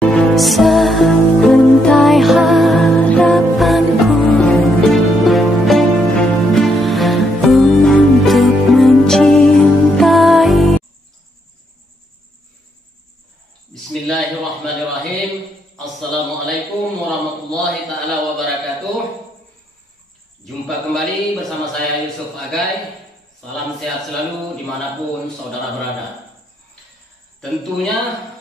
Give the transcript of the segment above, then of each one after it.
Seuntai harapanku untuk mencintai. Bismillahirrahmanirrahim. Assalamualaikum warahmatullahi ta'ala wabarakatuh. Jumpa kembali bersama saya Yusuf Agai. Salam sehat selalu dimanapun saudara berada. Tentunya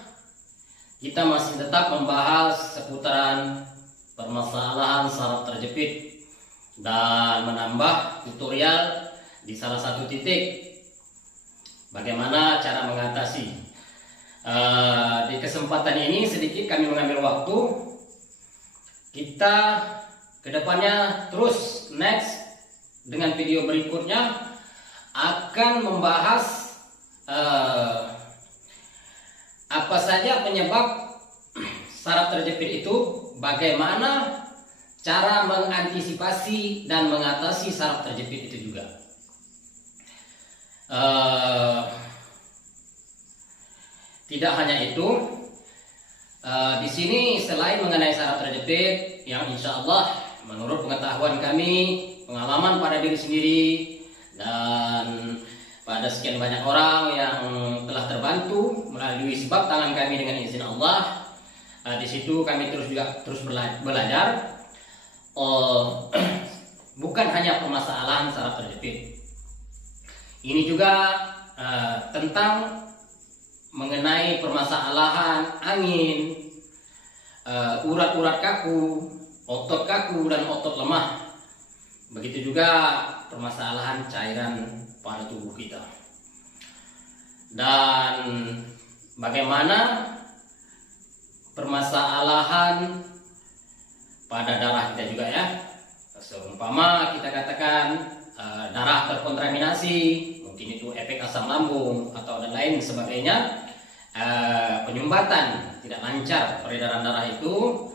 kita masih tetap membahas seputaran permasalahan saraf terjepit dan menambah tutorial di salah satu titik bagaimana cara mengatasi. Di kesempatan ini sedikit kami mengambil waktu. Kita kedepannya terus next dengan video berikutnya akan membahas apa saja penyebab saraf terjepit itu, bagaimana cara mengantisipasi dan mengatasi saraf terjepit itu juga. Tidak hanya itu, di sini selain mengenai saraf terjepit yang insya Allah menurut pengetahuan kami, pengalaman pada diri sendiri dan pada sekian banyak orang yang telah terbantu melalui sebab tangan kami dengan izin Allah, di situ kami terus belajar. Bukan hanya permasalahan saraf terjepit, ini juga tentang mengenai permasalahan angin, urat-urat kaku, otot kaku dan otot lemah. Begitu juga permasalahan cairan pada tubuh kita. Dan bagaimana permasalahan pada darah kita juga ya. Seumpama kita katakan darah terkontaminasi, mungkin itu efek asam lambung atau dan lain sebagainya, penyumbatan tidak lancar peredaran darah itu.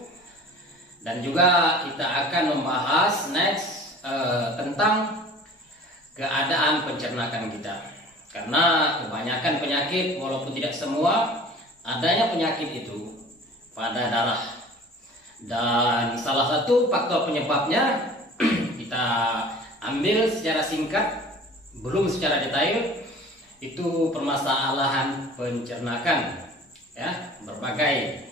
Dan juga kita akan membahas next tentang keadaan pencernakan kita, karena kebanyakan penyakit walaupun tidak semua, adanya penyakit itu pada darah. Dan salah satu faktor penyebabnya kita ambil secara singkat, belum secara detail, itu permasalahan pencernakan ya, berbagai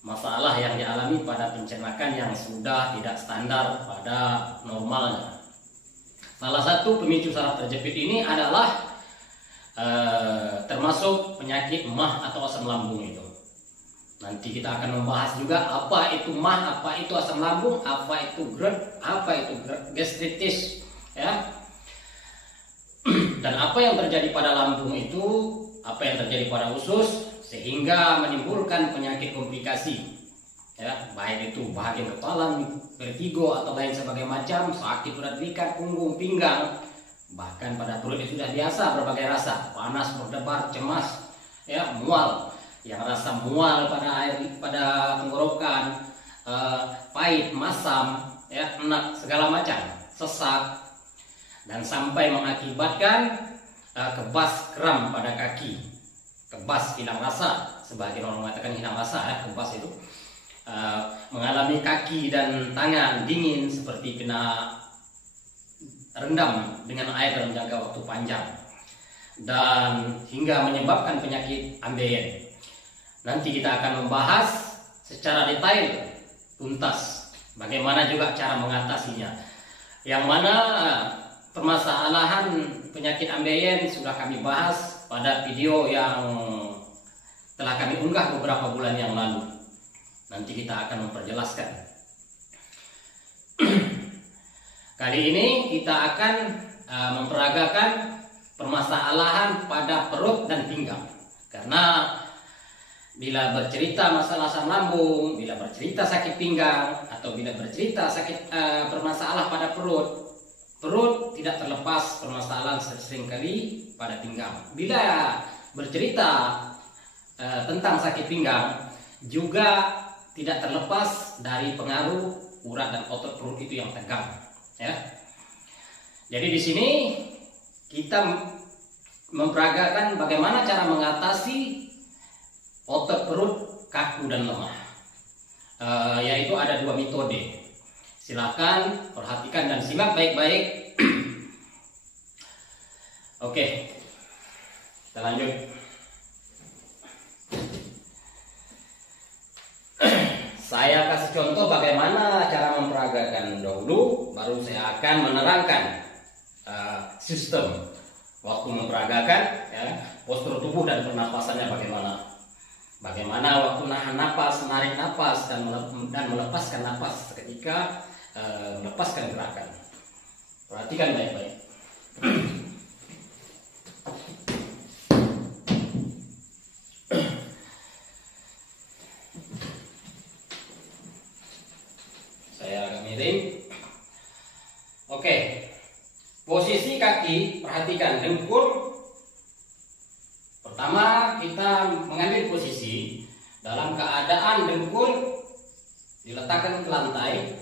masalah yang dialami pada pencernakan yang sudah tidak standar pada normalnya. Salah satu pemicu saraf terjepit ini adalah termasuk penyakit MAH atau asam lambung itu. Nanti kita akan membahas juga apa itu MAH, apa itu asam lambung, apa itu GERD, apa itu gastritis, ya. Dan apa yang terjadi pada lambung itu, apa yang terjadi pada usus sehingga menimbulkan penyakit komplikasi. Ya, baik itu bagian kepala, vertigo atau lain sebagainya macam, sakit berat bingkai, punggung, pinggang, bahkan pada perut itu sudah biasa berbagai rasa, panas, berdebar, cemas, ya, mual, yang rasa mual pada tenggorokan, pahit, masam, ya, enak, segala macam, sesak, dan sampai mengakibatkan kebas kram pada kaki, kebas hilang rasa, sebagian orang mengatakan hilang rasa, ya, kebas itu. Mengalami kaki dan tangan dingin seperti kena rendam dengan air dalam jangka waktu panjang, dan hingga menyebabkan penyakit ambeien. Nanti kita akan membahas secara detail, tuntas, bagaimana juga cara mengatasinya. Yang mana permasalahan penyakit ambeien sudah kami bahas pada video yang telah kami unggah beberapa bulan yang lalu. Nanti kita akan memperjelaskan. Kali ini kita akan memperagakan permasalahan pada perut dan pinggang. Karena bila bercerita masalah asam lambung, bila bercerita sakit pinggang, atau bila bercerita sakit permasalahan pada perut, perut tidak terlepas permasalahan seringkali pada pinggang. Bila bercerita tentang sakit pinggang, juga tidak terlepas dari pengaruh urat dan otot perut itu yang tegang, ya. Jadi di sini kita memperagakan bagaimana cara mengatasi otot perut kaku dan lemah. Yaitu ada 2 metode. Silakan perhatikan dan simak baik-baik. Oke, kita lanjut. Saya kasih contoh bagaimana cara memperagakan dahulu, baru saya akan menerangkan sistem waktu memperagakan, ya, postur tubuh dan pernapasannya bagaimana. Bagaimana waktu nahan napas, menarik napas, dan melepaskan napas ketika melepaskan gerakan. Perhatikan baik-baik. Saya agak miring. Oke. Posisi kaki, perhatikan dengkul. Pertama, kita mengambil posisi dalam keadaan dengkul diletakkan ke lantai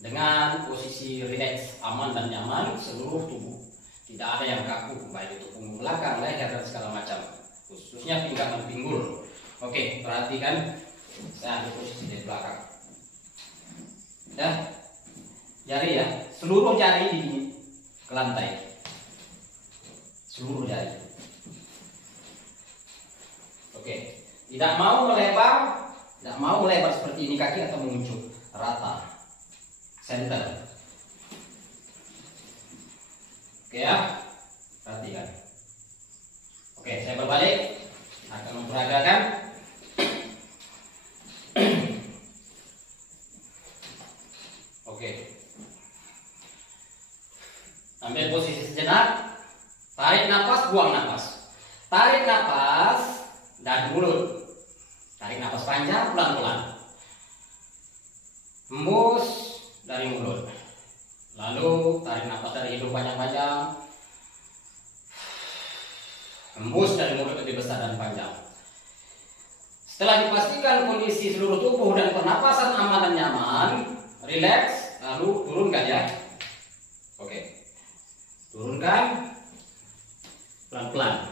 dengan posisi rileks, aman dan nyaman seluruh tubuh. Tidak ada yang kaku, baik itu punggung belakang, leher dan segala macam, khususnya pinggang dan pinggul. Oke, perhatikan. Saya ambil posisi di belakang. Ya, jari ya, seluruh jari di ke lantai, seluruh jari. Oke, tidak mau melebar seperti ini kaki atau mengucuk, rata, center. Oke ya, perhatikan. Oke, saya berbalik, akan memperagakan. Oke, ambil posisi sejenak, tarik nafas, buang nafas, tarik nafas dari mulut, tarik nafas panjang pelan-pelan, hembus dari mulut, lalu tarik nafas dari hidung panjang-panjang, hembus dari mulut lebih besar dan panjang. Setelah dipastikan kondisi seluruh tubuh dan pernapasan aman dan nyaman, rileks, lalu turunkan ya. Oke, turunkan pelan-pelan,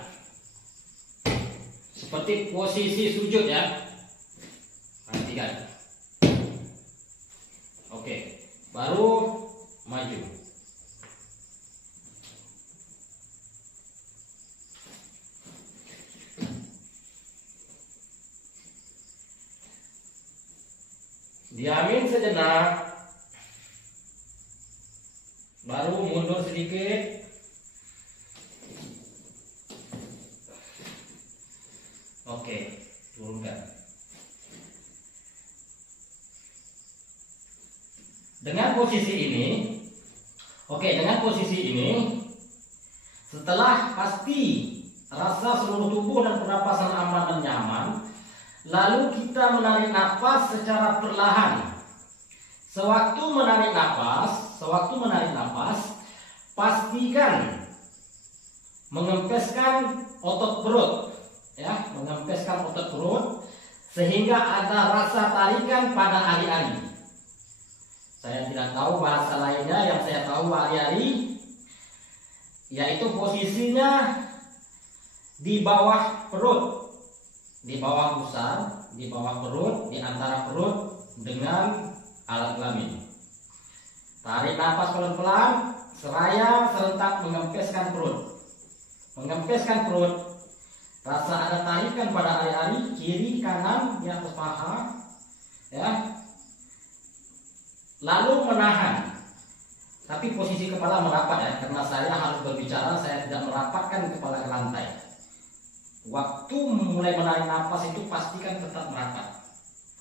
seperti posisi sujud ya. Perhatikan. Oke, baru maju. Diamin sejenak, baru mundur sedikit. Oke, turunkan. Dengan posisi ini, setelah pasti rasa seluruh tubuh dan pernapasan aman dan nyaman, lalu kita menarik nafas secara perlahan. Sewaktu menarik nafas, pastikan mengempeskan otot perut, ya, mengempeskan otot perut sehingga ada rasa tarikan pada ari-ari. Saya tidak tahu bahasa lainnya, yang saya tahu ari-ari yaitu posisinya di bawah perut, di bawah pusar, di bawah perut, di antara perut dengan alat kelamin. Tarik nafas pelan-pelan, seraya serentak mengempeskan perut. Mengempeskan perut, rasa ada tarikan pada ari-ari kiri kanan di atas paha, ya. Lalu menahan, tapi posisi kepala merapat ya, karena saya harus berbicara, saya tidak merapatkan kepala ke lantai. Waktu mulai menarik nafas itu pastikan tetap merapat.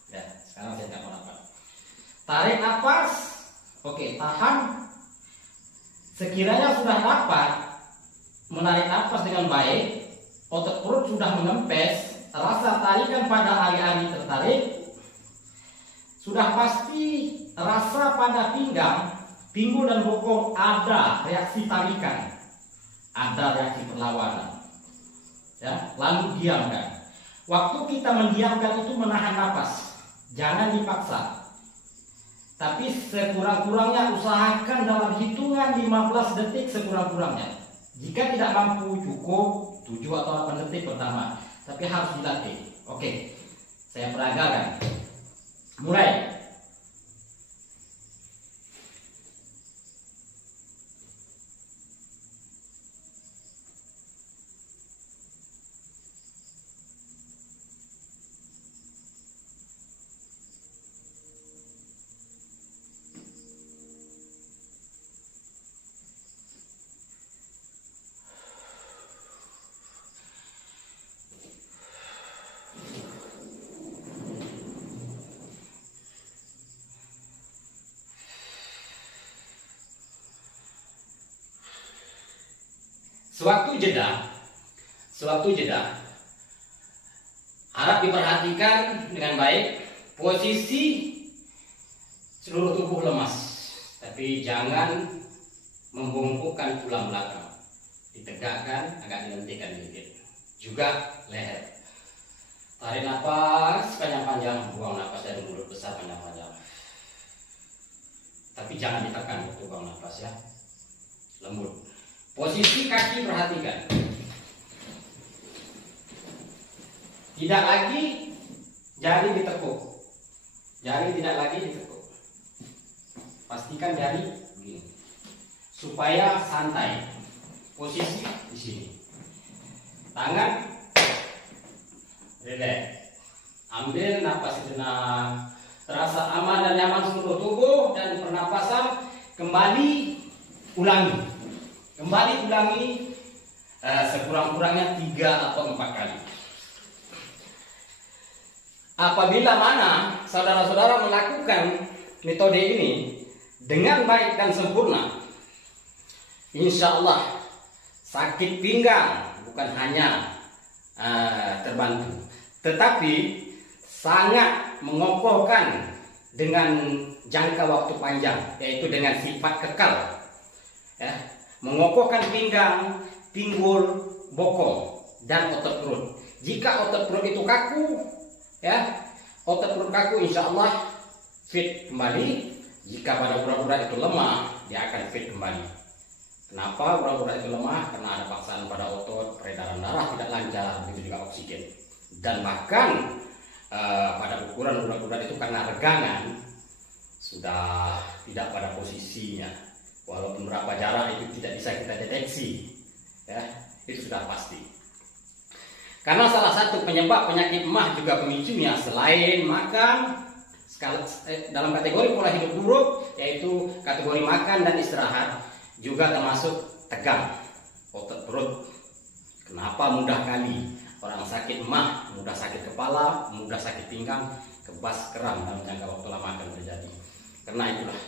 Ya, sekarang saya tidak merapat. Tarik nafas, oke, tahan. Sekiranya sudah dapat menarik nafas dengan baik, otot perut sudah mengempes, rasa tarikan pada ari-ari tertarik, sudah pasti rasa pada pinggang, pinggul dan bokong ada reaksi tarikan, ada reaksi perlawanan. Ya, lalu diamkan. Waktu kita mendiamkan itu menahan nafas, jangan dipaksa. Tapi sekurang-kurangnya usahakan dalam hitungan 15 detik sekurang-kurangnya. Jika tidak mampu, cukup 7 atau 8 detik pertama, tapi harus dilatih. Oke, saya peragakan. Mulai. Sewaktu jeda, harap diperhatikan dengan baik posisi seluruh tubuh lemas, tapi jangan membungkukkan tulang belakang, ditegakkan, agak dihentikan sedikit. Juga leher. Tarik nafas panjang-panjang, buang nafas dari mulut besar panjang-panjang. Tapi jangan ditekan waktu buang nafas ya, lembut. Posisi kaki perhatikan. Tidak lagi jari ditekuk. Jari tidak lagi ditekuk. Pastikan jari begini. Supaya santai. Posisi di sini. Tangan relax. Ambil napas sejenak. Terasa aman dan nyaman seluruh tubuh dan pernapasan kembali ulangi. Sekurang-kurangnya 3 atau 4 kali. Apabila mana saudara-saudara melakukan metode ini dengan baik dan sempurna, insya Allah sakit pinggang bukan hanya terbantu, tetapi sangat mengokohkan dengan jangka waktu panjang, yaitu dengan sifat kekal. Ya. Mengokohkan pinggang, pinggul, bokong, dan otot perut. Jika otot perut itu kaku, ya, otot perut kaku insya Allah fit kembali. Jika pada urat-urat itu lemah, dia akan fit kembali. Kenapa urat-urat itu lemah? Karena ada paksaan pada otot, peredaran darah tidak lancar, begitu juga oksigen. Dan bahkan pada ukuran urat-urat itu karena regangan sudah tidak pada posisinya. Walaupun berapa jarak itu tidak bisa kita deteksi, ya, itu sudah pasti. Karena salah satu penyebab penyakit emah juga pemicunya selain makan, dalam kategori pola hidup buruk, yaitu kategori makan dan istirahat, juga termasuk tegang, otot perut. Kenapa mudah kali orang sakit emah, mudah sakit kepala, mudah sakit pinggang, kebas kram dalam jangka waktu lama akan terjadi. Karena itulah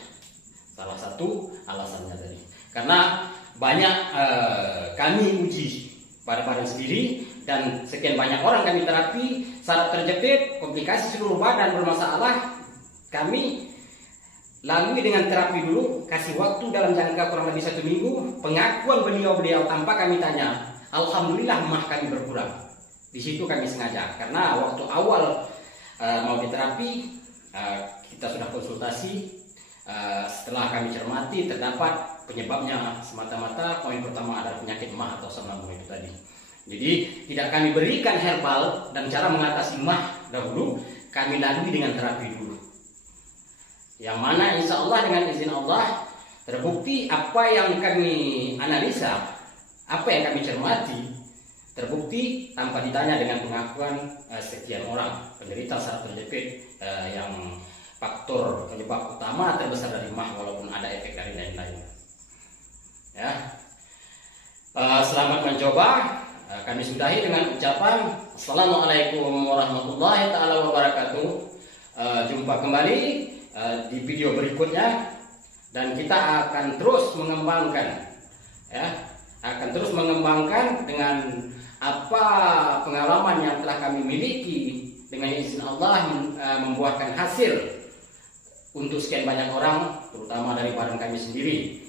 salah satu alasannya tadi. Karena banyak kami uji pada badan sendiri dan sekian banyak orang kami terapi, saraf terjepit, komplikasi seluruh badan bermasalah, kami lalui dengan terapi dulu, kasih waktu dalam jangka kurang lebih 1 minggu. Pengakuan beliau-beliau tanpa kami tanya, alhamdulillah emah kami berkurang. Di situ kami sengaja, karena waktu awal mau diterapi, kita sudah konsultasi. Setelah kami cermati, terdapat penyebabnya semata-mata poin pertama adalah penyakit emah atau asam lambung itu tadi. Jadi tidak kami berikan herbal dan cara mengatasi emah dahulu, kami lalui dengan terapi dulu. Yang mana insya Allah dengan izin Allah terbukti apa yang kami analisa, apa yang kami cermati, terbukti tanpa ditanya dengan pengakuan sekian orang penderita saraf terjepit yang faktor penyebab utama terbesar dari emah, walaupun ada efek dari lain-lain. Ya, selamat mencoba. Kami sudahi dengan ucapan Assalamualaikum warahmatullahi taala wabarakatuh. Jumpa kembali di video berikutnya dan kita akan terus mengembangkan, ya, dengan apa pengalaman yang telah kami miliki dengan izin Allah membuahkan hasil untuk sekian banyak orang, terutama dari badan kami sendiri.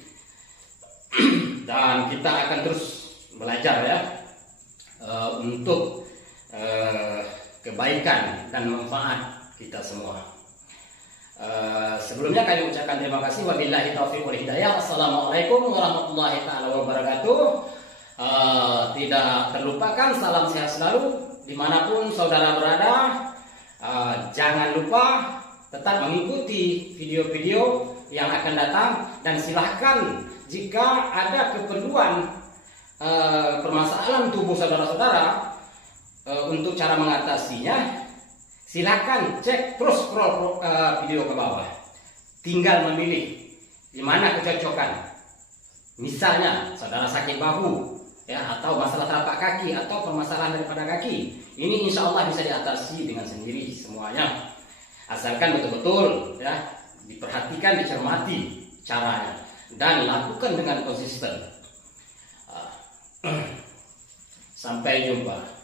Dan kita akan terus belajar, ya, untuk kebaikan dan manfaat kita semua. Sebelumnya kami ucapkan terima kasih. Wabillahi taufiq wal hidayah. Assalamualaikum warahmatullahi taala wabarakatuh. Tidak terlupakan salam sehat selalu dimanapun saudara berada. Jangan lupa tetap mengikuti video-video yang akan datang, dan silahkan jika ada keperluan permasalahan tubuh saudara-saudara untuk cara mengatasinya, silahkan cek terus scroll video ke bawah. Tinggal memilih di mana kecocokan. Misalnya saudara sakit bahu, ya, atau masalah telapak kaki, atau permasalahan daripada kaki, ini insya Allah bisa diatasi dengan sendiri semuanya. Asalkan betul-betul ya diperhatikan, dicermati caranya, dan lakukan dengan konsisten. Sampai jumpa.